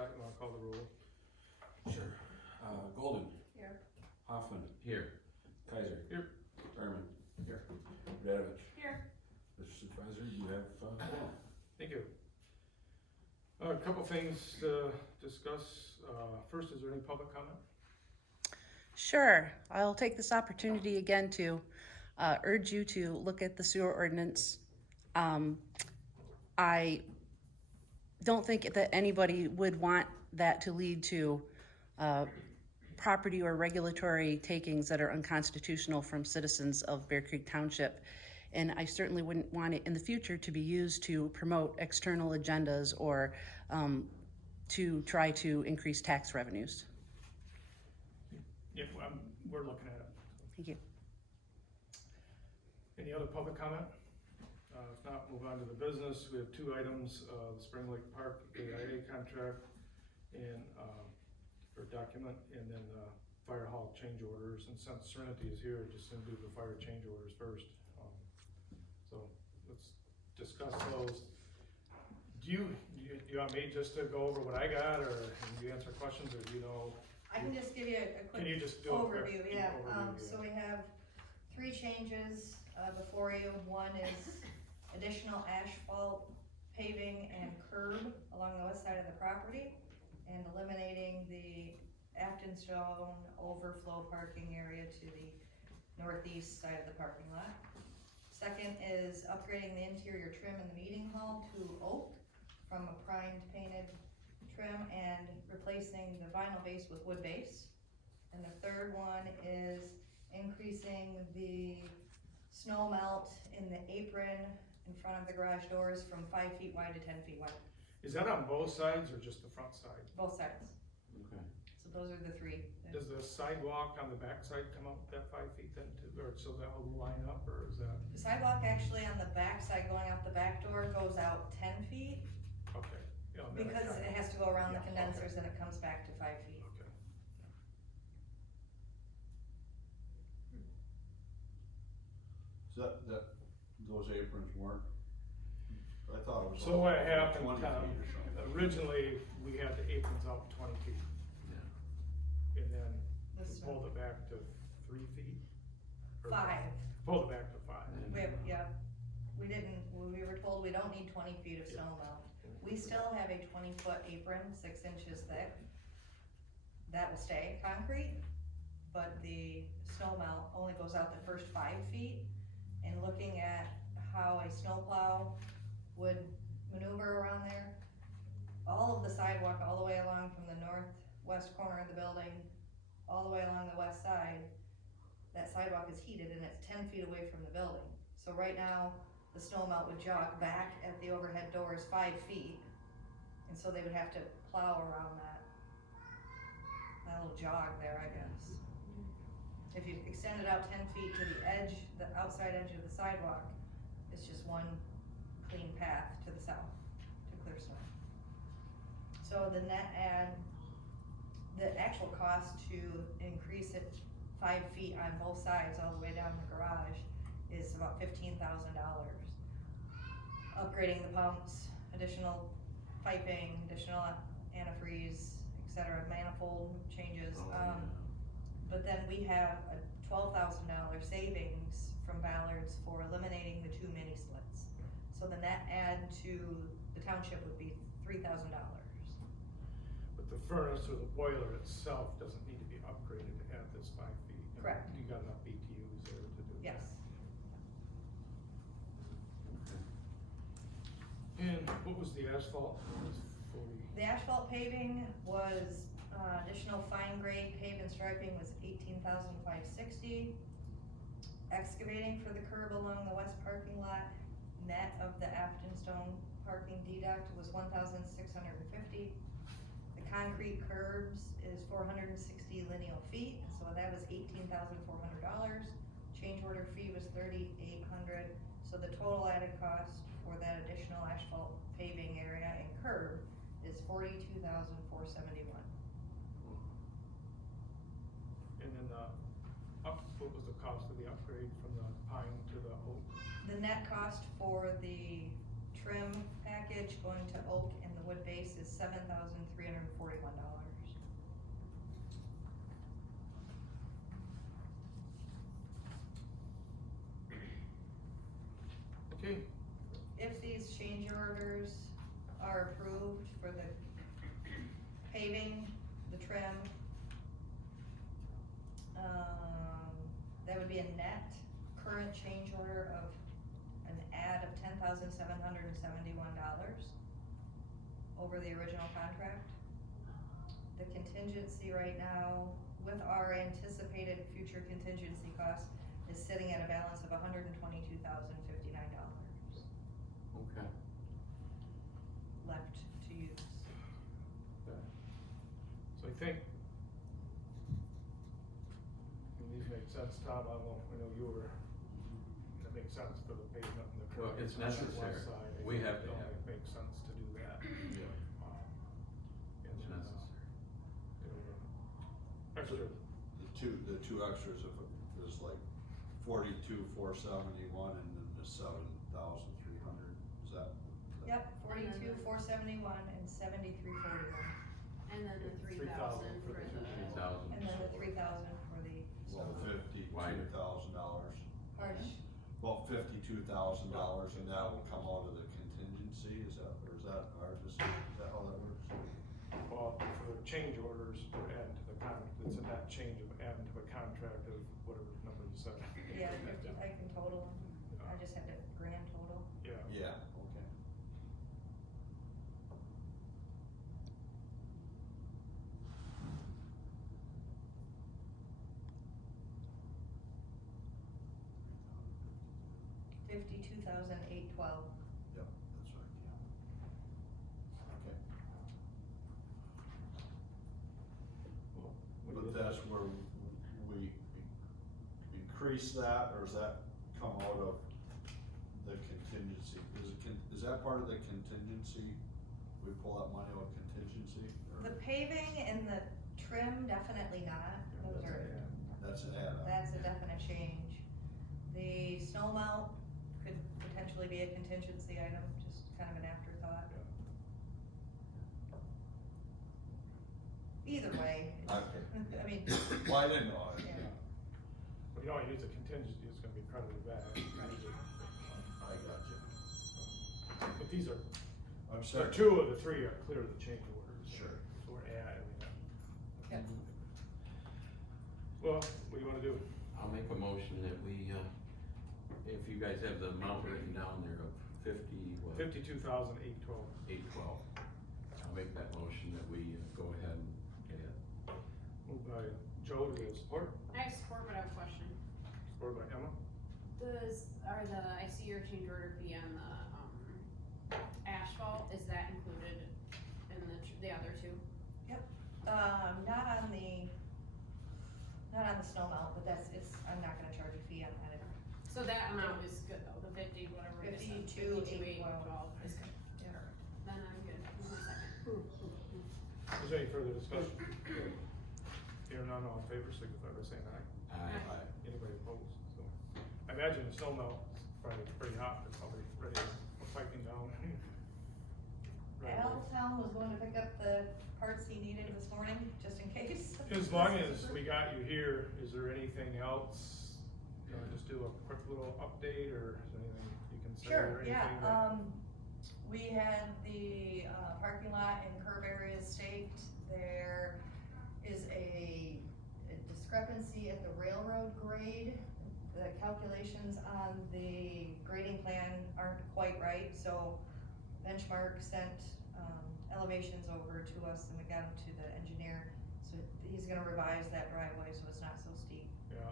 Scott, you wanna call the roll? Sure. Golden. Here. Hoffman. Here. Kaiser. Here. Berman. Here. Radovich. Here. Mr. Supervisor, you have, Thank you. A couple things to discuss. First, is there any public comment? Sure. I'll take this opportunity again to urge you to look at the sewer ordinance. I don't think that anybody would want that to lead to property or regulatory takings that are unconstitutional from citizens of Bear Creek Township. And I certainly wouldn't want it in the future to be used to promote external agendas or to try to increase tax revenues. Yeah, we're looking at it. Thank you. Any other public comment? If not, move on to the business. We have two items, the Spring Lake Park AIA contract and, or document, and then fire hall change orders. And since Serenity is here, just gonna do the fire change orders first. So let's discuss those. Do you want me just to go over what I got, or do you answer questions, or do you know? I can just give you a quick Can you just do overview, a yeah. overview, So we have three changes before you. One is additional asphalt paving and curb along the west side of the property, and eliminating the Aftonstone overflow parking area to the northeast side of the parking lot. Second is upgrading the interior trim in the meeting hall to oak from a primed painted trim and replacing the vinyl base with wood base. And the third one is increasing the snow melt in the apron in front of the garage doors from 5 feet wide to 10 feet wide. Is that on both sides or just the front side? Both sides. okay. So those are the three. Does the sidewalk on the back side come up that 5 feet then too, or so that will line up, or is that, The sidewalk actually on the back side going out the back door goes out 10 feet okay. Yeah, then because got it has to go around the Yeah, condensers and it comes back to 5 feet. Okay. So that, those aprons weren't, I thought it was. So what happened, 20 Tom, feet or something. originally, we had the aprons out 20 feet, Yeah. and then we This pulled it back to 3 feet? Or 5. Pulled it back to 5. We didn't, we were told we don't need 20 feet of snow melt. We still have a 20-foot apron, 6 inches thick. That will stay concrete, but the snow melt only goes out the first 5 feet. And looking at how a snowplow would maneuver around there, all of the sidewalk all the way along from the northwest corner of the building, all the way along the west side, that sidewalk is heated and it's 10 feet away from the building. So right now, the snow melt would jog back at the overhead doors 5 feet, and so they would have to plow around that little jog there, I guess. If you extend it out 10 feet to the edge, the outside edge of the sidewalk, it's just one clean path to the south to clear snow. So the net add, the actual cost to increase it 5 feet on both sides all the way down the garage is about $15,000. Upgrading the pumps, additional piping, additional antifreeze, etc., manifold changes. But then we have a $12,000 savings from Ballard's for eliminating the 2 mini splits. So the net add to the township would be $3,000. But the furnace or the boiler itself doesn't need to be upgraded to have this 5 feet. Correct. You got enough BTUs there to do that. Yes. And what was the asphalt? It was fully, The asphalt paving was, additional fine grade pave and striping was $18,560. Excavating for the curb along the west parking lot, net of the Aftonstone parking deduct was $1,650. The concrete curbs is 460 lineal feet, so that was $18,400. Change order fee was $3,800, so the total added cost for that additional asphalt paving area and curb is $42,471. and then what was the cost of the upgrade from the pine to the oak? The net cost for the trim package going to oak and the wood base is $7,341. Okay, If these change orders are approved for the paving, the trim, that would be a net current change order of an add of $10,771 over the original contract. The contingency right now, with our anticipated future contingency costs, is sitting at a balance of $122,059 Okay. left to use. so I think these make sense, Tom, I know you were, that makes sense for the pavement and the Well, curb it's on the west necessary. side. I We think have to it have only makes sense to do that. Yeah. And It's then, necessary. extra, The two extras of it is like 42,471 and then the 7,300, is that? Yep, 42,471 and 73,41, And then the 3,000 for the 3,000. and then the 3,000 for the, Well, $52,000. pardon? Well, $52,000 and that will come out of the contingency, is that, or is that our decision, is that how that works? well, for change orders, we're adding to the it's a net change of adding to the contract of whatever number you said. Yeah, 50, I can total, I just had to grand total. Yeah, Yeah, okay. $52,812. Yep, that's right, yeah. Okay. what do But you- that's where we increase that, or does that come out of the contingency? Is that part of the contingency? We pull that money out of contingency? Or The paving and the trim, definitely not, those are, that's an add-on? that's a definite change. The snow melt could potentially be a contingency item, just kind of an afterthought. Either way, Okay. I mean, Well, I didn't know. yeah. But you don't use a contingency, it's gonna be credited back. I got you. But these are, I'm so sorry. 2 of the 3 are clear the change orders. Sure. So we're adding that. Yep. Well, what do you wanna do? I'll make a motion that we, if you guys have the amount written down there of 52,812. 812. I'll make that motion that we go ahead and add. Moved by Joe, do we have support? I support, but I have a question. Supported by Emma. I see your change order fee on the, asphalt, is that included in the other two? Not on the snow melt, but I'm not gonna charge a fee on that. So that amount is good though, the 50, whatever it is. 52,812 is good. Yeah. Then I'm good. Give me a second. Is there any further discussion? Here none, all in favor, signify by saying aye. Aye. Anybody opposed? So, I imagine the snow melt is probably pretty hot, they're probably ready to piping down. Right away. Allentown was going to pick up the parts he needed this morning, just in case. As long as we got you here, is there anything else? You wanna just do a quick little update, or is there anything you can say, Sure, or anything yeah, that? we had the, parking lot and curb areas staked. There is a discrepancy at the railroad grade. The calculations on the grading plan aren't quite right, so Benchmark sent, elevations over to us and we got them to the engineer. So he's gonna revise that driveway so it's not so steep. Yeah,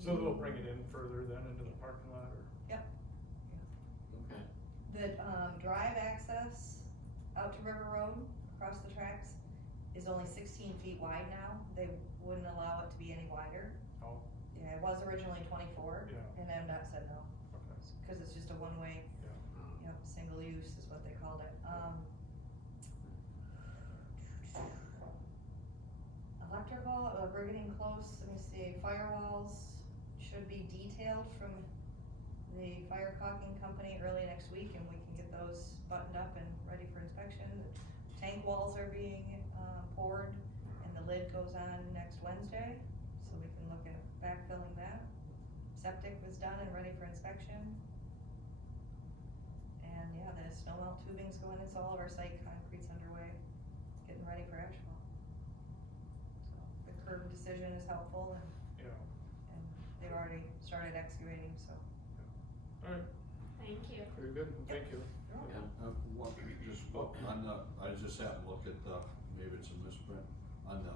so they'll bring it in further then into the parking lot, or? Yep. Okay. The, drive access out to River Road, across the tracks, is only 16 feet wide now. They wouldn't allow it to be any wider. Oh, Yeah, it was originally 24, Yeah. and MDOT said no, okay, cause it's just a one-way, yeah. yep, single use is what they called it. Electrical, we're getting close, let me see, firewalls should be detailed from the fire caulking company early next week, and we can get those buttoned up and ready for inspection. The tank walls are being, poured, and the lid goes on next Wednesday, so we can look at backfilling that. Septic was done and ready for inspection. And yeah, the snow melt tubing's going into all of our site, concrete's underway, getting ready for asphalt. So the curb decision is helpful, and Yeah, they've already started excavating, so. alright, Thank you. very good, thank you. On the, I just happened to look at the, maybe it's a misprint, on the,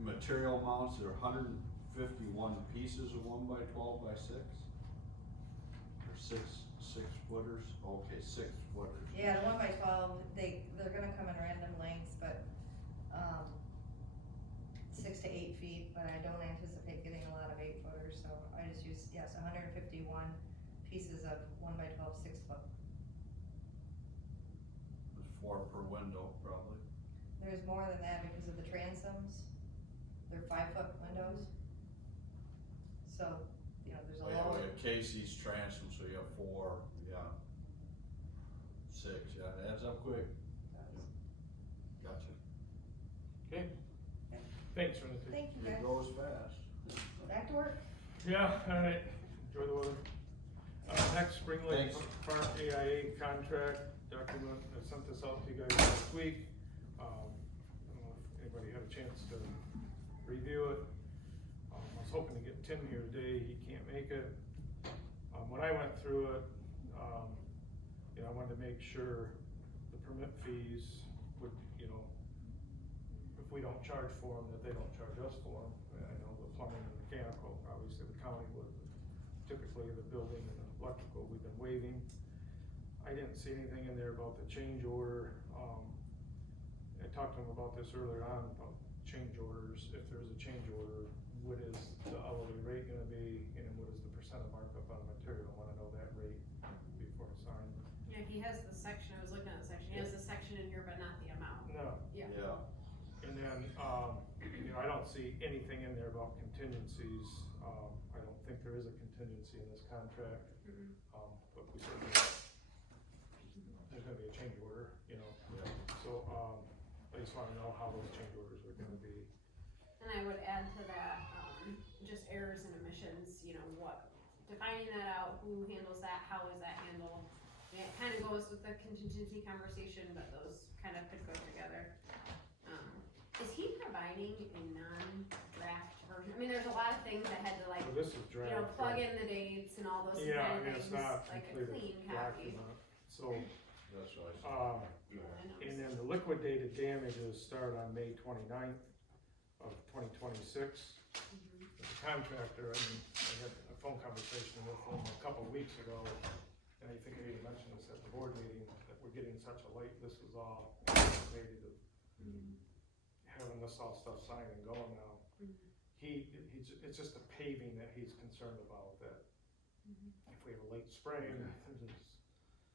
material mounts, there are 151 pieces of 1x12x6? Or six footers, okay, 6 footers. Yeah, the 1x12, they're gonna come in random lengths, but, 6 to 8 feet, but I don't anticipate getting a lot of 8 footers, so I just use, yes, 151 pieces of 1x12 6 foot. There's 4 per window, probably. There's more than that because of the transoms, they're 5 foot windows. So, you know, there's a Oh, yeah, lower, we have Casey's transom, so you have 4, yeah. 6, yeah, it adds up quick. Gotcha. Okay, thanks, Renee. thank you It guys, goes fast. back to work. Yeah, alright, enjoy the weather. Next, Spring Lake Thanks. Park AIA contract document, I sent this out to you guys last week. I don't know if anybody had a chance to review it. I was hoping to get Tim here today, he can't make it. When I went through it, you know, I wanted to make sure the permit fees would, you know, if we don't charge for them, that they don't charge us for them. I know the plumbing and mechanical, obviously the county would, typically the building and the electrical, we've been waiving. I didn't see anything in there about the change order. I talked to him about this earlier on, about change orders. If there's a change order, what is the hourly rate gonna be, and what is the percent of markup on material? I wanna know that rate before I sign. Yeah, he has the section, I was looking at the section, he has the section in here, but not the amount. No. Yeah. Yeah. And then, you know, I don't see anything in there about contingencies. I don't think there is a contingency in this contract. Mhm. But we certainly, there's gonna be a change order, you know, Yeah. so, I just wanna know how those change orders are gonna be. And I would add to that, just errors and omissions, you know, what, defining that out, who handles that, how is that handled? And it kinda goes with the contingency conversation, but those kind of could go together. Is he providing a non-draft version? I mean, there's a lot of things that had to like, So this is you know, draft. plug in the dates and all those Yeah, I kind of mean, things, it's not like a completed clean copy. document, so, That's what I saw. Yeah, I know. and then the liquidated damages start on May 29th of 2026. Mhm. The contractor, I mean, I had a phone conversation with him a couple of weeks ago, and I think I even mentioned this at the board meeting, that we're getting such a late, this was all anticipated of Mhm. having this all stuff signed and going now. Mhm. It's just the paving that he's concerned about, that Mhm. if we have a late spring,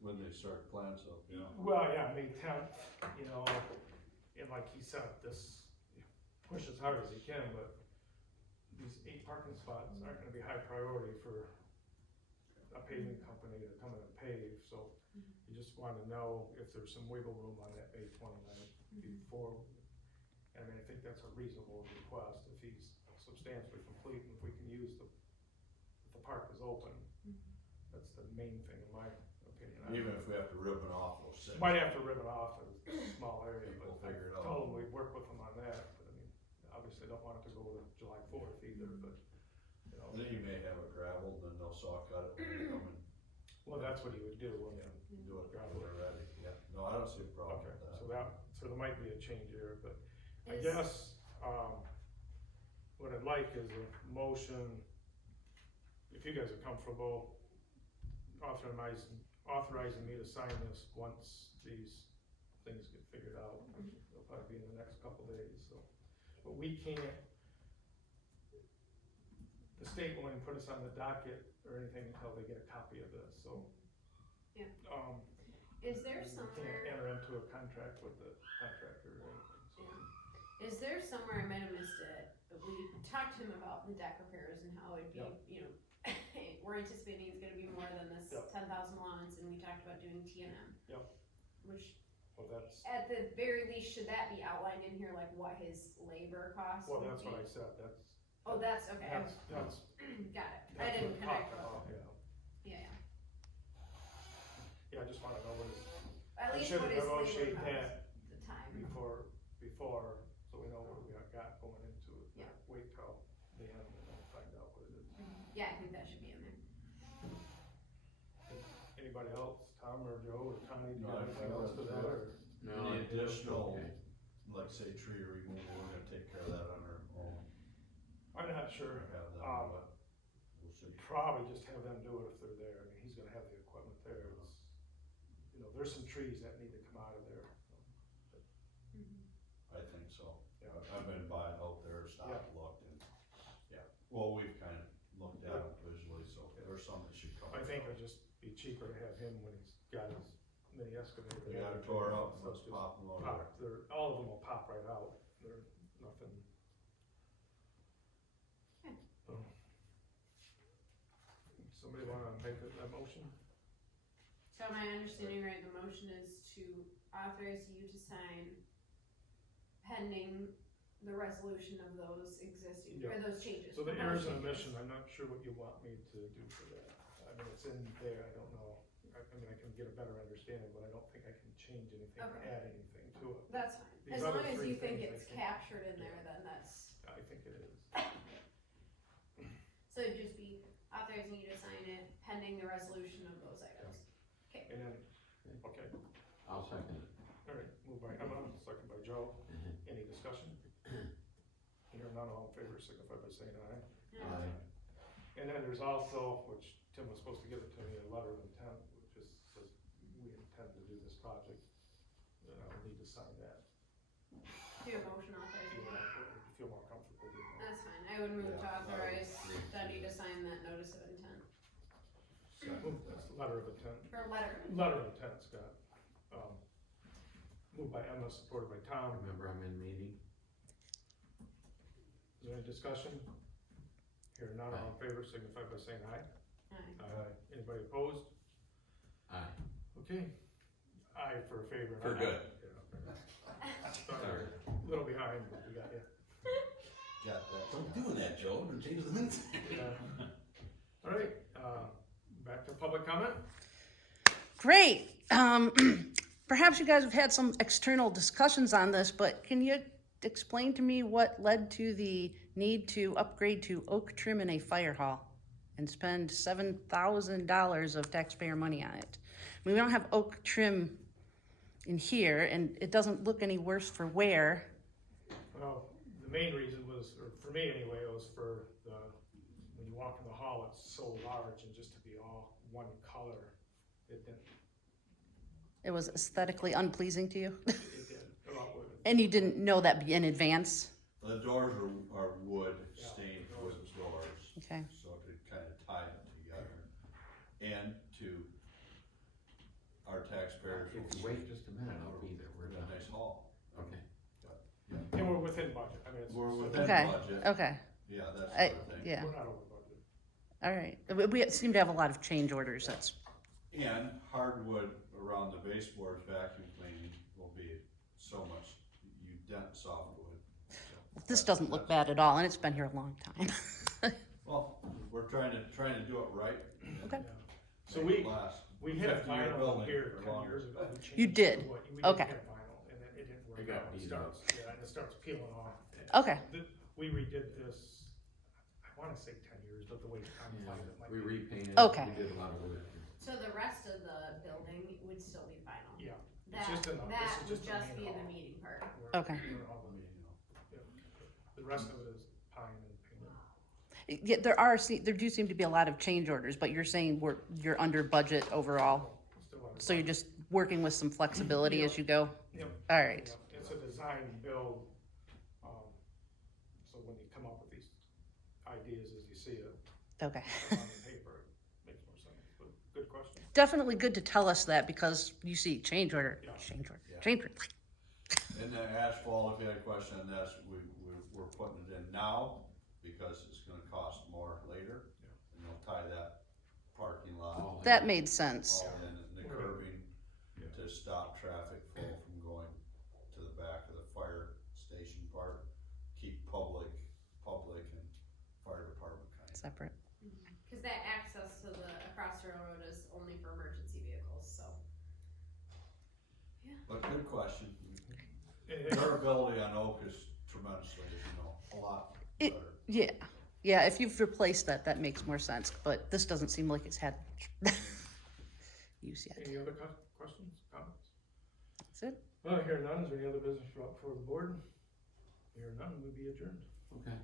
When they start plants up, yeah. well, yeah, May 10th, you know, and like he said, this, push as hard as he can, but these 8 parking spots aren't gonna be high priority for a paving company to come in and pave, so you just wanna know if there's some wiggle room on that May 29th before. I mean, I think that's a reasonable request, if he's substantially complete, and if we can use if the park is open. That's the main thing in my opinion. Even if we have to rip it off those 6. Might have to rip it off in a small area, We'll but I figure it out. told him we'd work with him on that, but I mean, obviously don't want it to go to July 4th either, but, you know. Then you may have it gravelled, then they'll saw cut it when they come Well, that's what he would do, and then, and do it when they're ready, yeah. No, I don't see a problem okay, with so that. so there might be a change here, but I Is- guess, what I'd like is a motion, if you guys are comfortable, authorizing me to sign this once these things get figured out. It'll probably be in the next couple days, so, but we can't, the state won't even put us on the docket or anything until they get a copy of this, so. Yeah. We Is there can't somewhere, enter into a contract with the contractor or anything, so. is there somewhere, I might have missed it, but we talked to him about the deck repairs and how it'd be, Yeah. you know, we're anticipating it's gonna be more than this Yep. 10,000 allowance, and we talked about doing T&M. Yep. Which, Well, that's, at the very least, should that be outlined in here, like what his labor costs well, would that's be? what I said, that's, Oh, that's, okay, that's, got it, I that's didn't what talked connect about, those. yeah. Yeah, Yeah, I just wanna know what his, at I least should what his negotiate labor that costs, the time. before, so we know what we got going into it. Yeah. Wait till the end and then find out what it is. Yeah, I think that should be in there. Anybody else, Tom or Joe or Connie, do you No, have anything else for that, or? No, Any I think it's additional, okay. like say tree removal, we're gonna take care of that on our own. I'm not sure, Have them, Um, but we'll see. probably just have them do it if they're there, I mean, he's gonna have the equipment there, it's, you know, there's some trees that need to come out of there. I think so. Yeah. I've been by out there, stopped, looked, and, yeah, well, we've kind of looked at them visually, so there's some that should come. I think it'd just be cheaper to have him when he's got his mini excavator. They got it tore up, So let's it's just pop them over pop, all of them will pop right out, they're nothing. Yeah. So. Somebody wanna make a motion? So my understanding, right, the motion is to authorize you to sign pending the resolution of those existing, or Yeah. those changes. So the proposed errors and changes. omission, I'm not sure what you want me to do for that. I mean, it's in there, I don't know, I mean, I can get a better understanding, but I don't think I can change anything or Okay. add anything to it. That's fine, These as other long as three you think things I it's think- captured in there, then that's, I think it is. so it'd just be authorizing you to sign it pending the resolution of those items. And then, okay, I'll second it. all right, moved by Emma, second by Joe. Any discussion? Hearing none, all in favor, signify by saying aye. Aye. And then there's also, which Tim was supposed to give it to me, a letter of intent, which just says we intend to do this project. And I will need to sign that. Do a motion If authorizing you it. feel more comfortable doing that. That's fine, I would move to Yeah, authorize yeah. Dundee to sign that notice of intent, That's the letter of intent. or letter. Letter of intent, Scott. Moved by Emma, supported by Tom. Remember, I'm in meeting. Is there any discussion? Hearing none, all in favor, signify by saying aye. Aye. Aye. Anybody opposed? Aye. Okay. Aye for favor. For not good. aye. Yeah. Sorry, a little behind, but we got you. Got that. Don't do that, Joe, don't change the minutes. Yeah. All right, back to public comment. Great. Perhaps you guys have had some external discussions on this, but can you explain to me what led to the need to upgrade to oak trim in a fire hall and spend $7,000 of taxpayer money on it? I mean, we don't have oak trim in here, and it doesn't look any worse for wear. Well, the main reason was, or for me anyway, it was for when you walk in the hall, it's so large, and just to be all one color, it didn't, It was aesthetically unpleasing to you, it did. Well, and you didn't know that in advance. The doors are wood, Yeah, stained doors. wood doors, Okay. so to kind of tie it together. And to our taxpayers. If you wait just a minute, I'll be there, we're A done. nice hall. Okay. And we're within budget, I mean, it's. We're it's- within Okay. budget. Okay. Yeah, that's I- the other thing. Yeah. We're not over budget. All right. We seem to have a lot of change orders. That's And hardwood around the baseboards, vacuum cleaning will be so much, you dent softwood. So this doesn't look bad at all, and it's been here a long time. Well, we're trying to do it right. and Okay. Yeah. So make it we last. had 50-year vinyl building here or 10 longer. years ago. We changed You did? to wood. We Okay. didn't have vinyl, and then it didn't work It got out. It beat starts, yeah, and it starts peeling off. Okay. We redid this, I wanna say 10 years, but the way Tom Yeah, played it might we be. repainted, Okay. we did a lot of work. So the rest of the building would still be vinyl? Yeah. That, just in the- this that is would just the just main be in the hall. meeting part. We're- Okay. we're all the- yeah. The rest of it is pine and painted. Yeah, there do seem to be a lot of change orders, but you're saying you're under budget overall, Still under so you're budget. just working with some flexibility as you go. Yep. All right. Yeah, it's a design and build, so when you come up with these ideas as you see it Okay. on the paper, it makes more sense, but good question. Definitely good to tell us that because you see change order, Yeah. change order, Yeah. change order. And the asphalt, if you had a question on this, we're putting it in now because it's gonna cost more later. And they'll tie that parking lot. All in. That made sense. All in, and the curbing Yeah. to stop traffic flow from going to the back of the fire station part. Keep public and fire department kind of. Separate. Cause that access to the, across the railroad is only for emergency vehicles, so. But good question. And- Durability on oak is tremendously, a lot It- better. Yeah, yeah, if you've replaced that, that makes more sense, but this doesn't seem like it's had use yet. Any other questions, comments? That's it. Well, here none, is there any other business for the board? Here none, we'll be adjourned. Okay.